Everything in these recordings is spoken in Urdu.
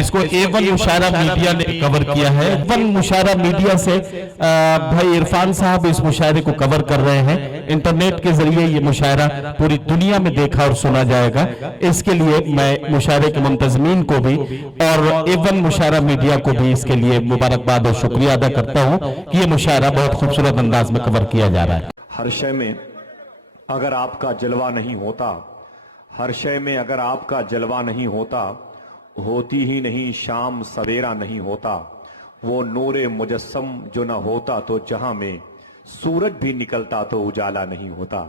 اس کو A1 مشاعرہ میڈیا نے کور کیا ہے۔ A1 مشاعرہ میڈیا سے بھائی عرفان صاحب اس مشاعرے کو کور کر رہے ہیں۔ انٹرنیٹ کے ذریعے یہ مشاعرہ پوری دنیا میں دیکھا اور سنا جائے گا۔ اس کے لیے میں مشاعرے کے منتظمین کو بھی اور A1 مشاعرہ میڈیا کو بھی اس کے لیے مبارکباد اور شکریہ ادا کرتا ہوں کہ یہ مشاعرہ بہت خوبصورت انداز میں کور کیا جا رہا ہے۔ ہر شے میں اگر آپ کا جلوہ نہیں ہوتا، ہر شے میں اگر آپ کا جلوہ نہیں ہوتا، ہوتی ہی نہیں شام سویرا نہیں ہوتا، وہ نور مجسم جو نہ ہوتا تو جہاں میں سورج بھی نکلتا تو اجالا نہیں ہوتا،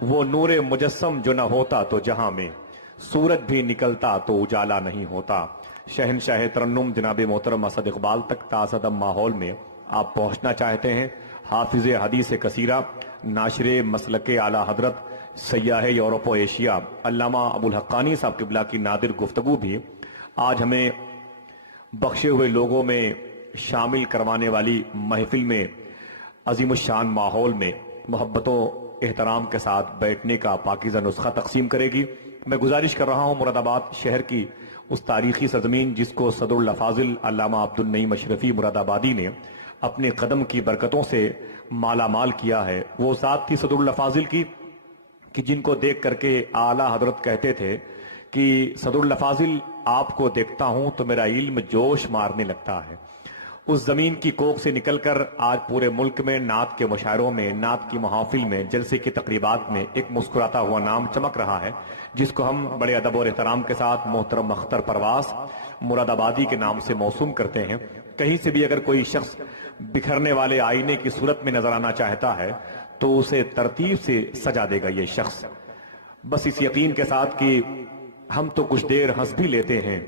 وہ نور مجسم جو نہ ہوتا تو جہاں میں سورج بھی نکلتا تو اجالا نہیں ہوتا۔ شہنشاہ ترنم جناب محترم اسد اقبال تک تازہ دم ماحول میں آپ پہنچنا چاہتے ہیں۔ حافظ حدیث کثیرہ، ناشر مسلک اعلی حضرت، سیاح یورپ و ایشیا علامہ ابو الحقانی صاحب قبلہ کی نادر گفتگو بھی آج ہمیں بخشے ہوئے لوگوں میں شامل کروانے والی محفل میں عظیم الشان ماحول میں محبت و احترام کے ساتھ بیٹھنے کا پاکیزہ نسخہ تقسیم کرے گی۔ میں گزارش کر رہا ہوں مراد آباد شہر کی اس تاریخی سرزمین جس کو صدر الافاضل علامہ عبد النعیم اشرفی مراد آبادی نے اپنے قدم کی برکتوں سے مالا مال کیا ہے، وہ ذات تھی صدر الافاضل کی کہ جن کو دیکھ کر کے اعلیٰ حضرت کہتے تھے کہ صدر الافاضل آپ کو دیکھتا ہوں تو میرا علم جوش مارنے لگتا ہے۔ اس زمین کی کوکھ سے نکل کر آج پورے ملک میں نعت کے مشاعروں میں، نعت کی محافل میں، جلسے کی تقریبات میں ایک مسکراتا ہوا نام چمک رہا ہے جس کو ہم بڑے ادب اور احترام کے ساتھ محترم اختر پرواز مراد آبادی کے نام سے موسوم کرتے ہیں۔ کہیں سے بھی اگر کوئی شخص بکھرنے والے آئینے کی صورت میں نظر آنا چاہتا ہے تو اسے ترتیب سے سجا دے گا یہ شخص، بس اس یقین کے ساتھ کہ ہم تو کچھ دیر ہنس بھی لیتے ہیں،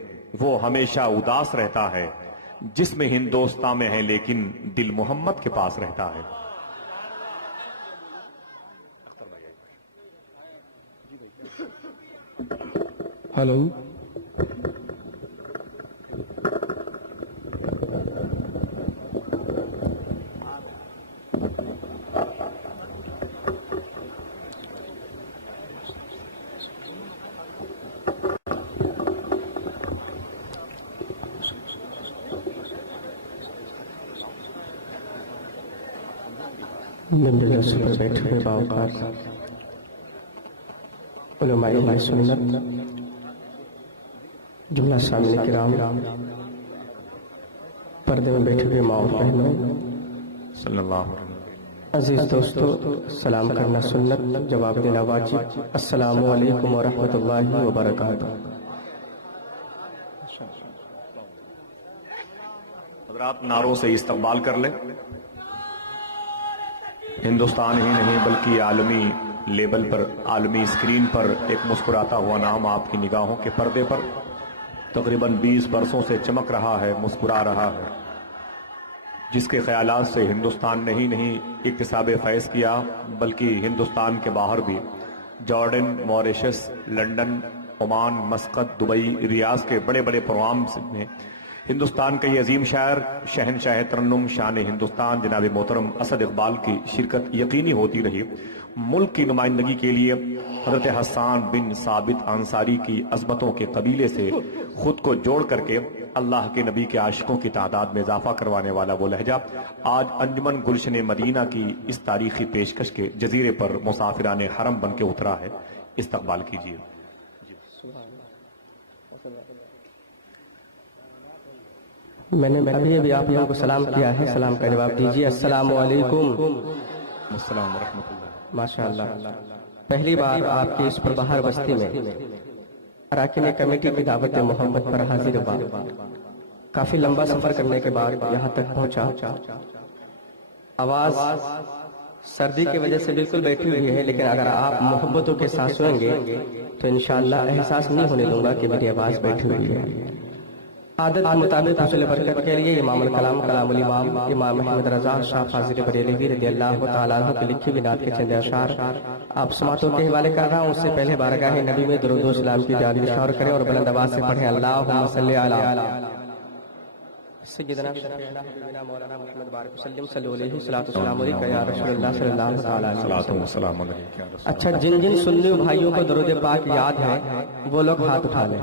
وہ ہمیشہ اداس رہتا ہے، جس میں ہندوستان میں ہے لیکن دل محمد کے پاس رہتا ہے۔ ہلو، مندرجہ پر بیٹھے ہوئے باوقار علماء اہل سنت، جملہ سامنے کرام، پردے میں بیٹھے ہوئے ماں اور بہنوں، صلی اللہ علیہ وسلم، عزیز دوستو، سلام کرنا سنت، جواب دینا واجب۔ السلام علیکم ورحمۃ اللہ وبرکاتہ۔ حضرات نعروں سے استقبال کر لیں۔ ہندوستان ہی نہیں بلکہ عالمی لیبل پر، عالمی اسکرین پر ایک مسکراتا ہوا نام آپ کی نگاہوں کے پردے پر تقریباً 20 برسوں سے چمک رہا ہے، مسکرا رہا ہے، جس کے خیالات سے ہندوستان نے ہی نہیں اکتساب فیض کیا بلکہ ہندوستان کے باہر بھی Jordan, Mauritius, London, Oman, Muscat, Dubai, Riyadh کے بڑے بڑے پروگرام میں ہندوستان کا یہ عظیم شاعر، شہنشاہ ترنم، شان ہندوستان جناب محترم اسد اقبال کی شرکت یقینی ہوتی رہی۔ ملک کی نمائندگی کے لیے حضرت حسان بن ثابت انصاری کی عظمتوں کے قبیلے سے خود کو جوڑ کر کے اللہ کے نبی کے عاشقوں کی تعداد میں اضافہ کروانے والا وہ لہجہ آج انجمن گلشن مدینہ کی اس تاریخی پیشکش کے جزیرے پر مسافران حرم بن کے اترا ہے۔ استقبال کیجیے۔ میں نے ابھی آپ لوگوں کو سلام کیا ہے، سلام کا جواب دیجیے۔ السلام علیکم۔ السلام ورحمۃ اللہ۔ ماشاءاللہ، پہلی بار آپ کی اس پر باہر بستی میں اراکین کمیٹی کی دعوت محمد پر حاضر ہوا۔ کافی لمبا سفر کرنے کے بعد یہاں تک پہنچا۔ آواز سردی کی وجہ سے بالکل بیٹھی ہوئی ہے، لیکن اگر آپ محبتوں کے ساتھ سنیں گے تو انشاءاللہ احساس نہیں ہونے دوں گا کہ میری آواز بیٹھی ہوئی ہے۔ عادت کے مطابق حصول برکت کے لیے امام الکلام کلام الامام امام محمد رضا شاہ فاضل بریلوی رضی اللہ تعالیٰ عنہ کی لکھی ہوئی نعت کے چند اشعار آپ سماعتوں کے حوالے کر رہا ہوں۔ اس سے پہلے بارگاہ نبی میں درود و سلام کی جانب شور کریں اور بلند آواز سے پڑھیں اللہم صلی علی سیدنا شفیعنا حبیبنا مولانا محمد بارک وسلم صلی اللہ علیہ وسلم علیکہ یا رسول اللہ صلی اللہ تعالیٰ علیہ وسلم۔ اچھا، جن جن سنی بھائیوں کو درود پاک یاد ہے وہ لوگ ہاتھ اٹھا لیں۔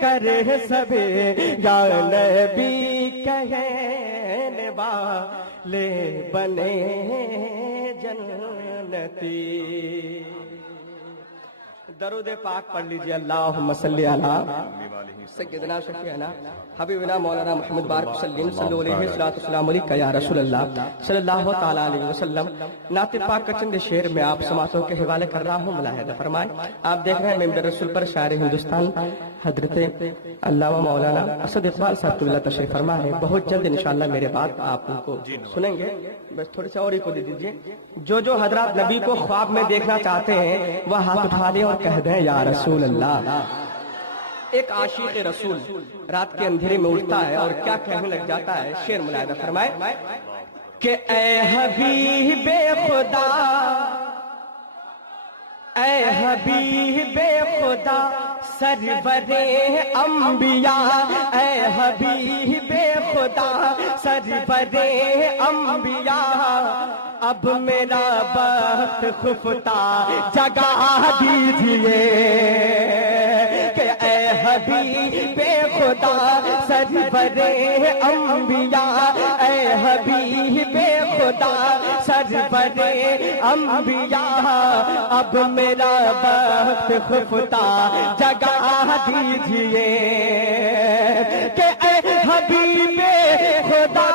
کرے سبے یا نبی کہنے والے بنے جنتی. درود پاک پڑھ لیجیے. اللہم صلی علی سیدنا شفیعنا حبیبنا مولانا محمد بارک وسلم صلی اللہ علیہ وسلم علیکہ یا رسول اللہ صلی اللہ تعالی علیہ وسلم. نعت پاک کا چند شعر میں آپ سماعتوں کے حوالے کر رہا ہوں, ملاحظہ فرمائیں. آپ دیکھ رہے ہیں ممبر رسول پر شاعر ہندوستان حضرت علامہ مولانا اسد اقبال صاحب قبلہ تشریف فرما ہے. بہت جلد انشاءاللہ میرے بات آپ ان کو سنیں گے. بس تھوڑی سی اور ہی کو دے دیجئے. جو حضرات نبی کو خواب میں دیکھنا چاہتے ہیں وہ ہاتھ اٹھا دیں اور کہہ دیں یا رسول اللہ. ایک عاشق رسول رات کے اندھیرے میں اٹھتا ہے اور کیا کہنے لگ جاتا ہے. شعر ملاحظہ فرمائے کہ اے حبیب خدا, اے حبیب خدا سرور انبیاء, اے حبیب خدا سرور انبیاء, اب میرا بخت خفتہ جگا دیجئے کہ اے حبیب خدا سرور انبیاء, اے حبیب خدا سرور انبیاء, اب میرا بخت خفتہ جگا دیجئے کہ اے حبیب خدا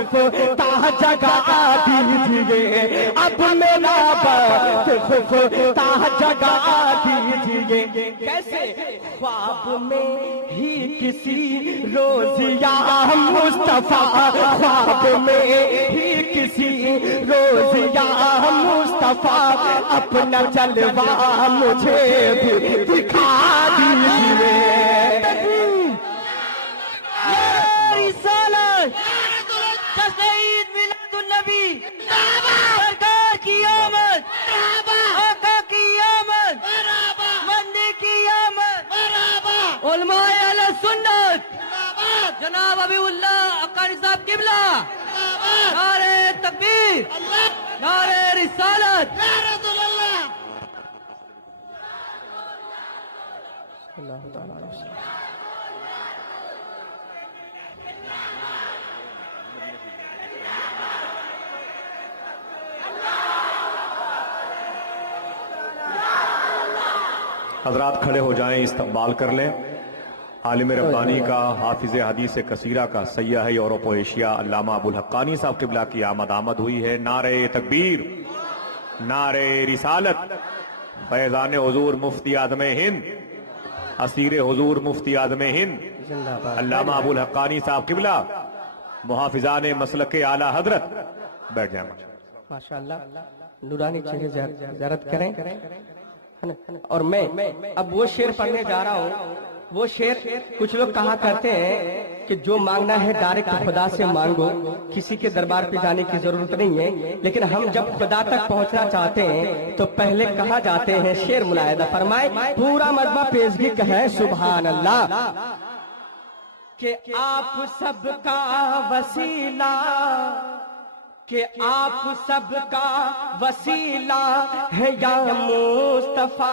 خفتہ جگا دیجئے, اب میرا بخت خفتہ جگا دیجئے. کیسے خواب میں ہی کسی روز یا مصطفیٰ, خواب میں ہی کسی روز یا مصطفیٰ اپنا جلوہ مجھے بھی دکھا دیجئے. عید میلاد النبی سرکار کی آمد, آقا کی آمد, مندی کی آمد, علماء اہل سنت جناب ابی اللہ اقانی صاحب قبلہ, نعرہ تکبیر, نعرہ رسالت. اللہ تعالیٰ حضرات کھڑے ہو جائیں, استقبال کر لیں. عالم ربانی کا, حافظ حدیث کثیرہ کا, سیاح یورپ و ایشیا علامہ ابو الحقانی صاحب قبلہ کی آمد ہوئی ہے. نعرہ تکبیر, نعرہ رسالت. فیضان حضور مفتی اعظم ہند, اسیر حضور مفتی اعظم ہند علامہ ابو الحقانی صاحب قبلہ, محافظان مسلک اعلی حضرت. بیٹھ جائیں ماشاءاللہ. نورانی چہرے زیارت کریں. اور میں اب وہ شعر پڑھنے جا رہا ہوں. وہ شعر کچھ لوگ کہا کرتے ہیں کہ جو مانگنا ہے ڈائریکٹ خدا سے مانگو, کسی کے دربار پہ جانے کی ضرورت نہیں ہے. لیکن ہم جب خدا تک پہنچنا چاہتے ہیں تو پہلے کہا جاتے ہیں. شعر ملاحظہ فرمائے, پورا مجمع پیشگی کہے سبحان اللہ. کہ آپ سب کا وسیلہ, کہ آپ سب کا وسیلہ ہے یا مصطفیٰ,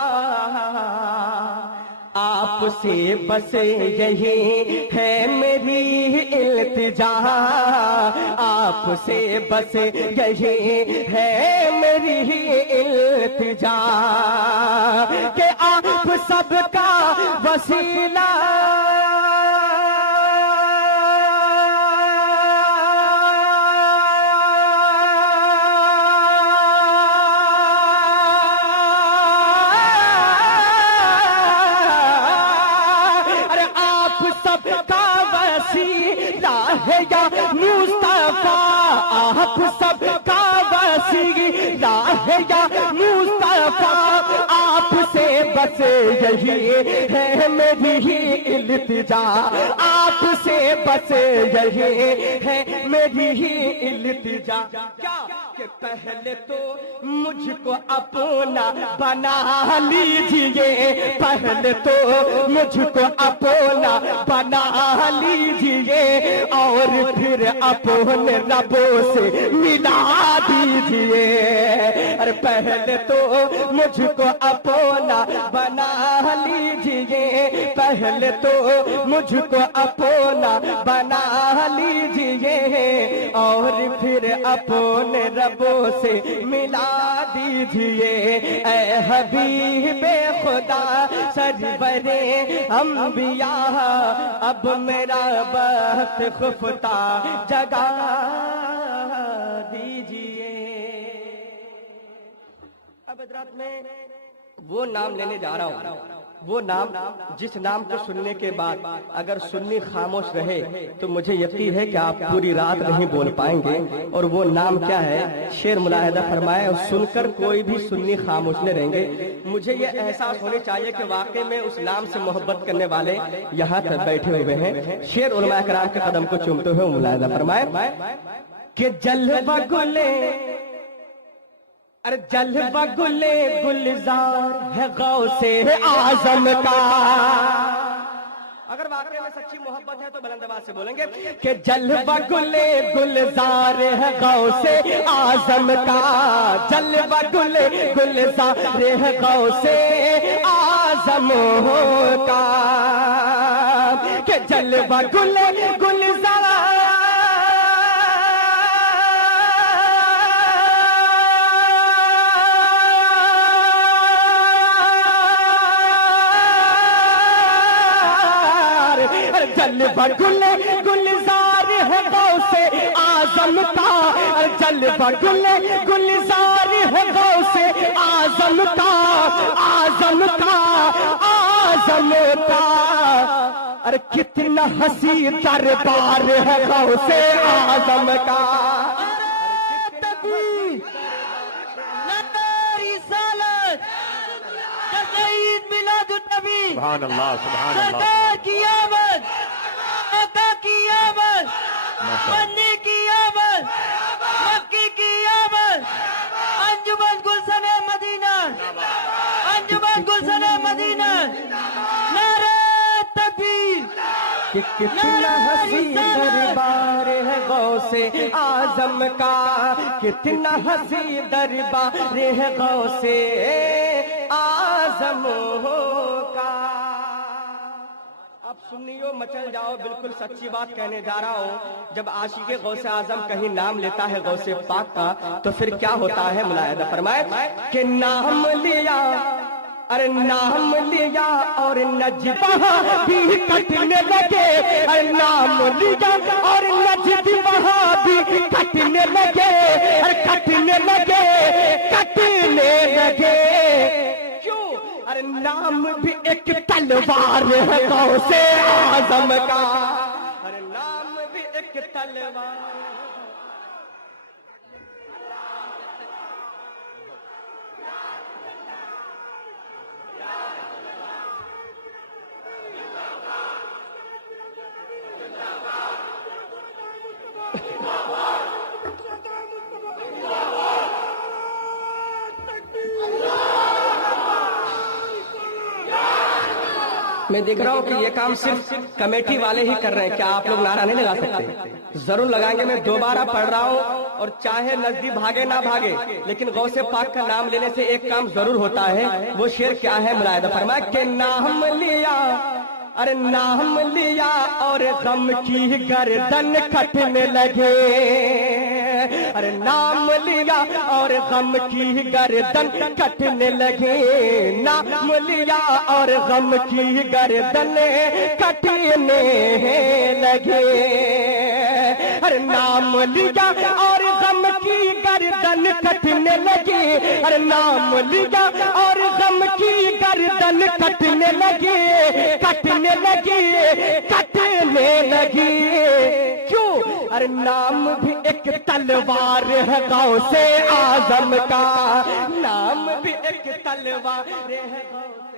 آپ سے بس یہی ہے میری التجا, آپ سے بس یہی ہے میری التجا کہ آپ سب کا وسیلہ آپ سب کا وسیلہ ہے یا مصطفیٰ, آپ سے بس بس یہی ہے میری التجا آپ سے بس یہی ہے میری التجا کیا کہ پہلے تو مجھ کو اپنا بنا لیجئے پہلے تو مجھ کو اپنا بنا لیجئے اور پھر اپنے ربوں سے ملا دیجئے اور پہلے تو مجھ کو اپنا بنا لیجئے پہلے تو مجھ کو اپنا بنا لیجئے اور پھر اپنے ربوں سے ملا دیجئے اے حبیب خدا سرور انبیاء اب میرا بخت خفتہ جگا دیجئے اب حضرات میں وہ نام لینے جا رہا ہوں وہ نام جس نام کو سننے کے بعد اگر سنی خاموش رہے تو مجھے یقین ہے کہ آپ پوری رات نہیں بول پائیں گے اور وہ نام کیا ہے شعر ملاحظہ فرمائے اور سن کر کوئی بھی سنی خاموش نہیں رہیں گے مجھے یہ احساس ہونی چاہیے کہ واقعی میں اس نام سے محبت کرنے والے یہاں تک بیٹھے ہوئے ہیں شعر علماء کرام کے قدم کو چومتے ہوئے ملاحظہ فرمائے کہ جلوہ گلے جلوہ گلے گلزار ہے غوث اعظم کا اگر واقعی میں سچی محبت ہے تو بلند آواز سے بولیں گے کہ جلوہ گلے گلزار ہے غوث اعظم کا جلوہ گلے گلزار ہے غوث اعظم کا کہ جلوہ گلے گلزار جلوہ گلے گلزار ہے غوث اعظم کا جلوہ گلے گلزار ہے غوث اعظم کا اعظم کا اعظم کا ارے کتنا حسین دربار ہے غوث اعظم کا سبحان اللہ سبحان اللہ سرکار کی آمد آقا کی آمد بندے کی آمد مکی کی آمد انجمن گلشن مدینہ انجمن گلشن مدینہ نعرہ تکبیر کہ کتنا حسین دربار ہے غوث اعظم کا کتنا حسین دربار ہے غوث اعظم کا اب سنیو مچل جاؤ بالکل سچی بات کہنے جا رہا ہوں جب عاشق غوث اعظم کہیں نام لیتا ہے غوث پاک کا تو پھر کیا ہوتا ہے ملاحظہ فرمائے کہ نام لیا ارے نام لیا اور نجد وہاں بھی کٹنے لگے ارے نام لیا اور نجد وہاں بھی کٹنے لگے ارے کٹنے لگے کٹنے لگے کیوں ارے نام بھی ایک تلوار ہے غوث اعظم کا ارے نام بھی ایک تلوار میں دیکھ رہا ہوں کہ یہ کام صرف کمیٹی والے ہی کر رہے ہیں کیا آپ لوگ نعرہ نہیں لگا سکتے ضرور لگائیں گے میں دوبارہ پڑھ رہا ہوں اور چاہے نزدیک بھاگے نہ بھاگے لیکن غوث پاک کا نام لینے سے ایک کام ضرور ہوتا ہے وہ شعر کیا ہے ملاحظہ فرمائے کہ نام لیا ارے نام لیا اور غم کی گردن کٹنے لگے ارے نام لیا اور غم کی گردن کٹنے لگے نام لیا اور غم کی گردن کٹنے لگے ارے نام لیا اور غم کی گردن کٹنے لگے ارے نام لیا اور غم کی گردن کٹنے لگے کٹنے لگے کٹنے لگے کیوں ارے نام بھی ایک تلوار ہے غوث اعظم کا نام بھی ایک تلوار ہے غوث